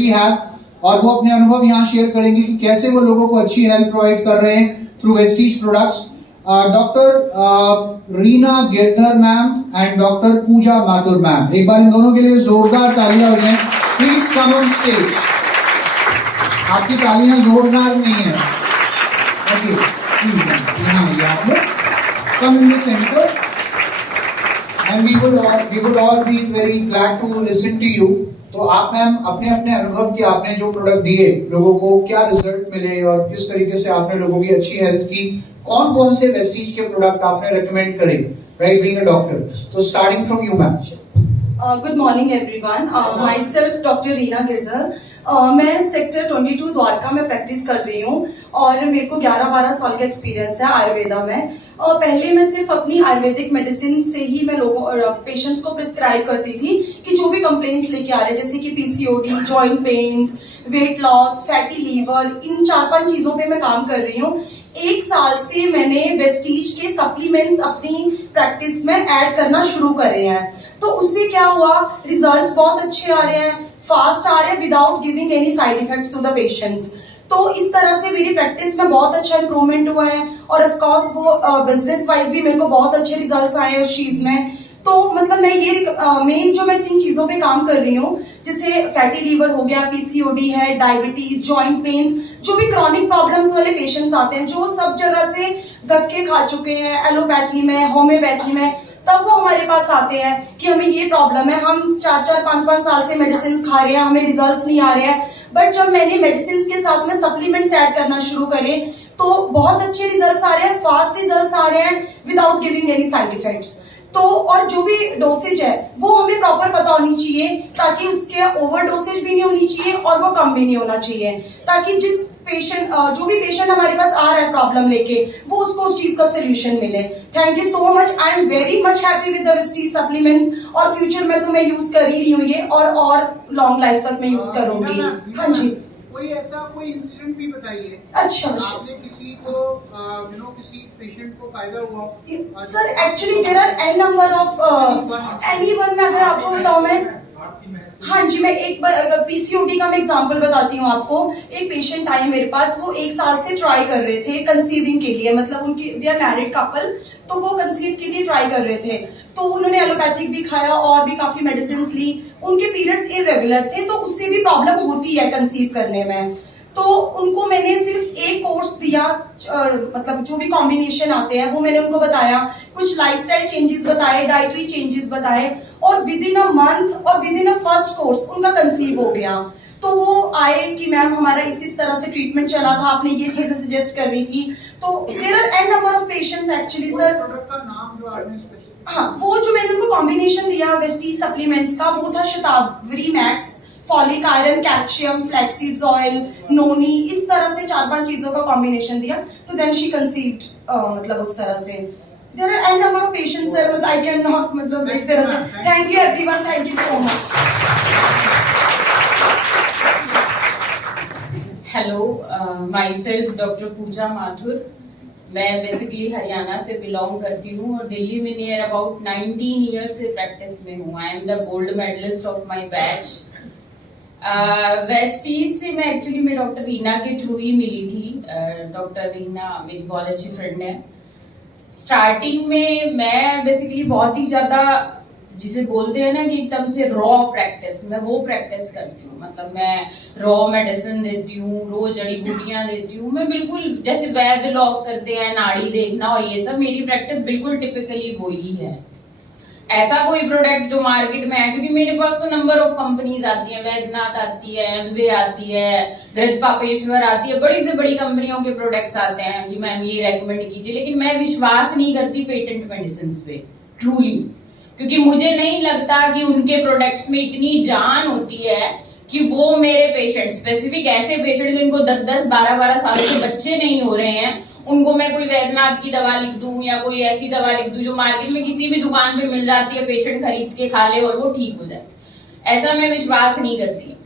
है और वो अपने अनुभव यहाँ शेयर करेंगे कि कैसे वो लोगों को अच्छी हेल्थ प्रोवाइड कर रहे हैं through Vestige products. Doctor Reena Girdhar ma'am and doctor Pooja Mathur ma'am, एक बार इन दोनों के लिए जोरदार तालियां हो जाएं। Please come on stage. आपकी तालियां जोरदार नहीं है। ओके, यहाँ आइए आप लोग, come in the centre and we would all be very glad to listen to you. तो आप मैम अपने अपने अनुभव के, आपने जो प्रोडक्ट दिए लोगों को, क्या रिजल्ट मिले और किस तरीके से आपने लोगों की अच्छी हेल्थ की, कौन कौन से वेस्टीज के प्रोडक्ट आपने रेकमेंड करे, राइट, बीइंग अ डॉक्टर। तो starting from you ma'am. Good morning everyone, my self doctor Reena Girdhar. मैं सेक्टर 22 द्वारका में प्रैक्टिस कर रही हूँ और मेरे को 11-12 साल का एक्सपीरियंस है आयुर्वेदा में। पहले मैं सिर्फ अपनी आयुर्वेदिक मेडिसिन से ही मैं पेशेंट्स को प्रिस्क्राइब करती थी कि जो भी कंप्लेंट्स लेके आ रहे हैं, जैसे कि PCOD, joint pains, weight loss, fatty liver, इन 4-5 चीजों पे मैं काम कर रही हूँ। 1 साल से मैंने वेस्टीज के सप्लीमेंट्स अपनी प्रैक्टिस में ऐड करना शुरू करे हैं। तो उससे क्या हुआ, रिजल्ट्स बहुत अच्छे आ रहे हैं, फास्ट आ रहे हैं, without giving any side effects to the patients. तो इस तरह से मेरी प्रैक्टिस में बहुत अच्छा इंप्रूवमेंट हुआ है और ऑफ कोर्स वो बिजनेस वाइज भी मेरे को बहुत अच्छे रिजल्ट्स आए उस चीज में। तो मतलब मैं ये मेन जो मैं जिन चीजों पे काम कर रही हूँ, जैसे फैटी लीवर हो गया, पीसीओडी है, डायबिटीज, जॉइंट पेन्स, जो भी क्रॉनिक प्रॉब्लम्स वाले पेशेंट्स आते हैं, जो सब जगह से धक्के खा चुके हैं, एलोपैथी में, होम्योपैथी में, तब वो हमारे पास आते हैं कि हमें ये प्रॉब्लम है, हम 4-4, 5-5 साल से मेडिसिन खा रहे हैं, हमें रिजल्ट्स नहीं आ रहे हैं। बट जब मैंने मेडिसिन के साथ में सप्लीमेंट्स ऐड करना शुरू करे तो बहुत अच्छे रिजल्ट्स आ रहे हैं, फास्ट रिजल्ट्स आ रहे हैं, without giving any side effects. तो और जो भी डोसेज है वो हमें प्रॉपर पता होनी चाहिए, ताकि उसके ओवर डोसेज भी नहीं होनी चाहिए और वो कम भी नहीं होना चाहिए, ताकि जिस पेशेंट जो भी पेशेंट हमारे पास आ रहा है प्रॉब्लम लेके, वो उसको उस चीज का सोल्यूशन मिले। Thank you so much, I am very much happy with the Vestige supplements और फ्यूचर में तो मैं यूज कर ही रही हूँ ये, और लॉन्ग लाइफ तक मैं यूज करूंगी। हाँ जी, कोई ऐसा कोई इंसिडेंट भी बताइए। अच्छा, आपने किसी को किसी पेशेंट को फायदा हुआ? Sir actually there are an number of anyone में, अगर आपको बताऊं मैं, हाँ जी, मैं एक पीसीओडी का मैं एग्जांपल बताती हूँ आपको। एक पेशेंट आए मेरे पास, वो 1 साल से ट्राई कर रहे थे कंसीविंग के लिए, मतलब उनकी दे आर मैरिड कपल, तो वो कंसीव के लिए ट्राई कर रहे थे। तो उन्होंने एलोपैथिक भी खाया और भी काफी मेडिसिन ली, उनके पीरियड्स इरेगुलर थे, तो उससे भी प्रॉब्लम होती है कंसीव करने में। तो उनको मैंने सिर्फ एक कोर्स दिया, मतलब जो भी कॉम्बिनेशन आते हैं वो मैंने उनको बताया, कुछ लाइफस्टाइल चेंजेस बताए, डाइटरी चेंजेस बताए, और विद इन अ मंथ और with in a first course उनका कंसीव हो गया। तो वो आए कि मैम हमारा इस तरह से ट्रीटमेंट चला था, आपने ये चीजें सजेस्ट कर रही थी। तो there are an number of patients actually sir. Product का नाम जो आपने स्पेसिफिक, हाँ, वो जो मैंने उनको कॉम्बिनेशन दिया वेस्टीज सप्लीमेंट्स का, वो था Shatavari max, folic iron, calcium, flaxseeds oil, noni, इस तरह से 4-5 चीजों का कॉम्बिनेशन दिया। तो देन शी कंसीव्ड, मतलब उस तरह से। There are an number of patients sir, मतलब आई कैन नॉट, मतलब एक तरह से। Thank you everyone, thank you so much. Hello, myself doctor Pooja Mathur. मैं बेसिकली हरियाणा से बिलोंग करती हूँ और दिल्ली में नियर अबाउट 19 ईयर से प्रैक्टिस में हूँ। I am the gold medallist of my batch. Vestige से मैं एक्चुअली मैं डॉक्टर रीना के थ्रू ही मिली थी। डॉक्टर रीना मेरी बहुत अच्छी फ्रेंड है। स्टार्टिंग में मैं बेसिकली बहुत ही ज्यादा, जिसे बोलते हैं ना कि एकदम से रॉ प्रैक्टिस, मैं वो प्रैक्टिस करती हूँ। मतलब मैं रॉ मेडिसिन देती हूँ, रोज जड़ी बूटियां देती हूँ। मैं बिल्कुल जैसे वैद्य लोग करते हैं, नाड़ी देखना और ये सब, मेरी प्रैक्टिस बिल्कुल टिपिकली वो ही है। ऐसा कोई प्रोडक्ट जो मार्केट में है, क्योंकि मेरे पास तो नंबर ऑफ कंपनीज आती है, वैद्यनाथ आती है, एमवे आती है, गृह पापेश्वर आती है, बड़ी से बड़ी कंपनियों के प्रोडक्ट्स आते हैं कि मैम ये रेकमेंड कीजिए। लेकिन मैं विश्वास नहीं करती पेटेंट मेडिसिन पे, ट्रूली, क्योंकि मुझे नहीं लगता कि उनके प्रोडक्ट्स में इतनी जान होती है कि वो मेरे पेशेंट, स्पेसिफिक ऐसे पेशेंट जिनको 10-10, 12-12 साल के बच्चे नहीं हो रहे हैं, उनको मैं कोई वैद्यनाथ की दवा लिख दूं या कोई ऐसी दवा लिख दूं जो मार्केट में किसी भी दुकान पे मिल जाती है, पेशेंट खरीद के खा ले और वो ठीक हो जाए। ऐसा मैं विश्वास नहीं करती।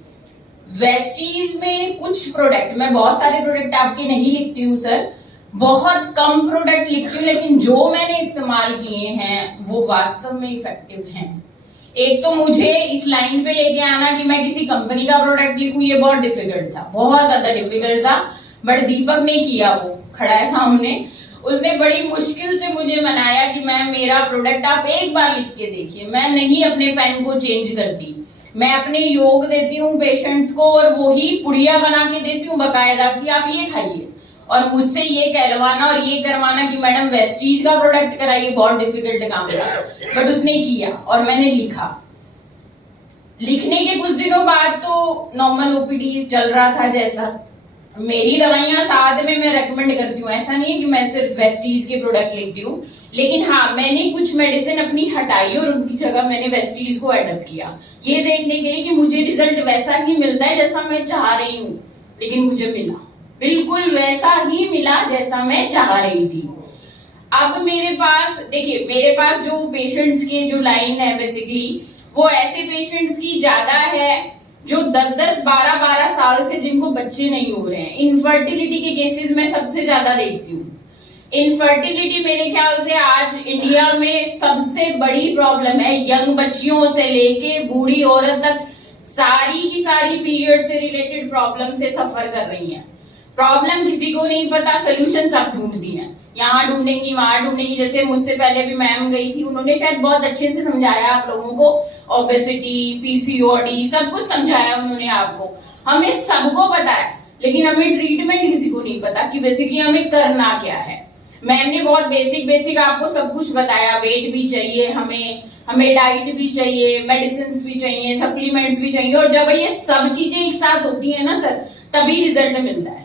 वेस्टीज में कुछ प्रोडक्ट, मैं बहुत सारे प्रोडक्ट आपके नहीं लिखती हूँ सर, बहुत कम प्रोडक्ट लिखती हूँ, लेकिन जो मैंने इस्तेमाल किए हैं वो वास्तव में इफेक्टिव हैं। एक तो मुझे इस लाइन पे लेके आना कि मैं किसी कंपनी का प्रोडक्ट लिखूं, ये बहुत डिफिकल्ट था, बहुत ज्यादा डिफिकल्ट था। बट दीपक ने किया, वो खड़ा है सामने, उसने बड़ी मुश्किल से मुझे मनाया कि मैम मेरा प्रोडक्ट आप एक बार लिख के देखिए। मैं नहीं अपने पेन को चेंज करती, मैं अपने योग देती हूँ पेशेंट्स को और वही पुड़िया बना के देती हूँ बकायदा कि आप ये खाइए। और मुझसे ये कहलवाना और ये करवाना कि मैडम वेस्टीज का प्रोडक्ट कराइए, बहुत डिफिकल्ट काम था। बट उसने किया और मैंने लिखा। लिखने के कुछ दिनों बाद तो नॉर्मल ओपीडी चल रहा था जैसा। मेरी दवाइयां साथ में मैं रेकमेंड करती हूँ, ऐसा नहीं है कि मैं सिर्फ वेस्टीज के प्रोडक्ट लिखती हूँ। लेकिन हाँ, मैंने कुछ मेडिसिन अपनी हटाई और उनकी जगह मैंने वेस्टीज को एडप्ट किया, ये देखने के लिए कि मुझे रिजल्ट वैसा ही मिलता है जैसा मैं चाह रही हूँ। लेकिन मुझे मिला, बिल्कुल वैसा ही मिला जैसा मैं चाह रही थी। अब मेरे पास देखिए, मेरे पास जो पेशेंट्स के जो लाइन है बेसिकली वो ऐसे पेशेंट्स की ज्यादा है जो 10-10, 12-12 साल से जिनको बच्चे नहीं हो रहे हैं। इनफर्टिलिटी के केसेस में सबसे ज्यादा देखती हूँ। इनफर्टिलिटी मेरे ख्याल से आज इंडिया में सबसे बड़ी प्रॉब्लम है। यंग बच्चियों से लेके बूढ़ी औरत तक सारी की सारी पीरियड से रिलेटेड प्रॉब्लम से सफर कर रही हैं। प्रॉब्लम किसी को नहीं पता, सोल्यूशन सब ढूंढती हैं, यहाँ ढूंढेंगी वहां ढूंढेंगी। जैसे मुझसे पहले भी मैम गई थी, उन्होंने शायद बहुत अच्छे से समझाया आप लोगों को, ओबेसिटी, पीसीओडी सब कुछ समझाया उन्होंने आपको। हमें सबको पता है, लेकिन हमें ट्रीटमेंट किसी को नहीं पता कि बेसिकली हमें करना क्या है। मैम ने बहुत बेसिक आपको सब कुछ बताया। वेट भी चाहिए हमें डाइट भी चाहिए, मेडिसिन भी चाहिए, सप्लीमेंट्स भी चाहिए। और जब ये सब चीजें एक साथ होती है ना सर, तभी रिजल्ट मिलता है।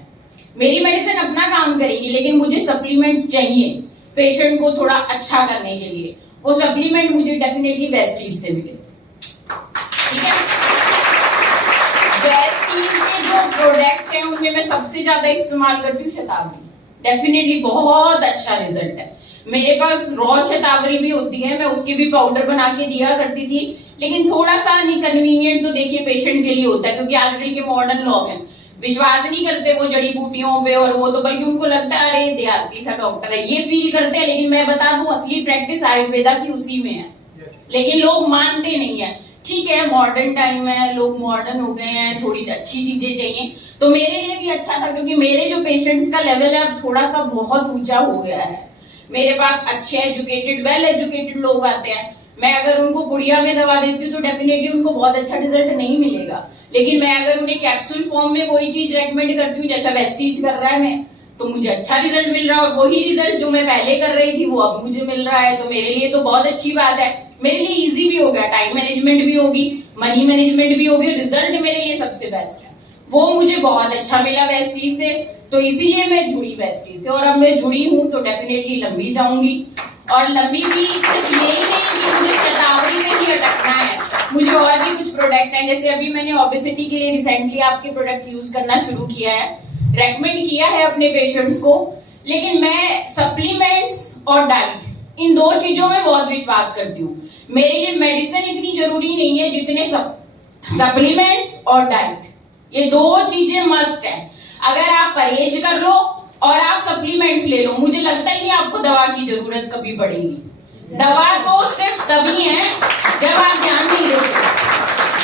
मेरी मेडिसिन अपना काम करेगी, लेकिन मुझे सप्लीमेंट्स चाहिए पेशेंट को थोड़ा अच्छा करने के लिए। वो सप्लीमेंट मुझे डेफिनेटली वेस्टीज से मिले, ठीक है। वेस्टीज के जो प्रोडक्ट हैं उनमें मैं सबसे ज्यादा इस्तेमाल करती हूँ शतावरी। डेफिनेटली बहुत अच्छा रिजल्ट है। मेरे पास रॉ शतावरी भी होती है, मैं उसके भी पाउडर बना के दिया करती थी। लेकिन थोड़ा सा इनकन्वीनियंट तो देखिए पेशेंट के लिए होता है, क्योंकि आजकल के मॉडर्न लोग हैं, विश्वास नहीं करते वो जड़ी बूटियों पे, और वो तो बल्कि उनको लगता है अरे देहाती सा डॉक्टर है, ये फील करते हैं। लेकिन मैं बता दूं असली प्रैक्टिस आयुर्वेदा की उसी में है, लेकिन लोग मानते नहीं है। ठीक है, मॉडर्न टाइम है, लोग मॉडर्न हो गए हैं, थोड़ी अच्छी चीजें चाहिए, तो मेरे लिए भी अच्छा था, क्योंकि मेरे जो पेशेंट्स का लेवल है अब थोड़ा सा बहुत ऊंचा हो गया है। मेरे पास अच्छे एजुकेटेड, वेल एजुकेटेड लोग आते हैं। मैं अगर उनको पुड़िया में दवा देती हूँ तो डेफिनेटली उनको बहुत अच्छा रिजल्ट नहीं मिलेगा। लेकिन मैं अगर उन्हें कैप्सूल फॉर्म में कोई चीज रेकमेंड करती हूँ, जैसा वेस्टीज कर रहा है मैं, तो मुझे अच्छा रिजल्ट मिल रहा है। और वही रिजल्ट जो मैं पहले कर रही थी वो अब मुझे मिल रहा है, तो मेरे लिए तो बहुत अच्छी बात है। मेरे लिए इजी भी हो गया, टाइम मैनेजमेंट भी होगी, मनी मैनेजमेंट भी होगी, रिजल्ट मेरे लिए सबसे बेस्ट है। वो मुझे बहुत अच्छा मिला वेस्टीज से, तो इसीलिए मैं जुड़ी वेस्टीज से। और अब मैं जुड़ी हूँ तो डेफिनेटली लंबी जाऊंगी। और लंबी भी सिर्फ यही नहीं कि मुझे शतावरी में ही अटकना है, मुझे और भी कुछ प्रोडक्ट हैं। जैसे अभी मैंने ओबेसिटी के लिए रिसेंटली आपके प्रोडक्ट यूज करना शुरू किया है, रेकमेंड किया है अपने पेशेंट्स को। लेकिन मैं सप्लीमेंट्स और डाइट, इन दो चीजों में बहुत विश्वास करती हूँ। मेरे लिए मेडिसिन इतनी जरूरी नहीं है जितने सप्लीमेंट्स और डाइट, ये दो चीजें मस्ट है। अगर आप परहेज कर लो और आप सप्लीमेंट्स ले लो, मुझे लगता ही नहीं आपको दवा की जरूरत कभी पड़ेगी। दवा तो सिर्फ तभी है जब आप ध्यान नहीं देते,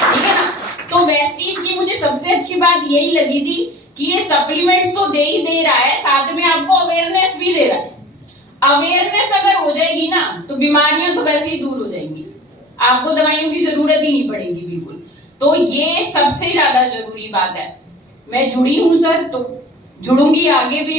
ठीक है ना। तो वेस्टीज की मुझे सबसे अच्छी बात यही लगी थी कि ये सप्लीमेंट्स तो दे ही दे रहा है, साथ में आपको अवेयरनेस भी दे रहा है। अवेयरनेस अगर हो जाएगी ना तो बीमारियां तो वैसे ही दूर हो जाएंगी, आपको दवाइयों की जरूरत ही नहीं पड़ेगी बिल्कुल। तो ये सबसे ज्यादा जरूरी बात है। मैं जुड़ी हूं सर, तो जुड़ूंगी आगे भी।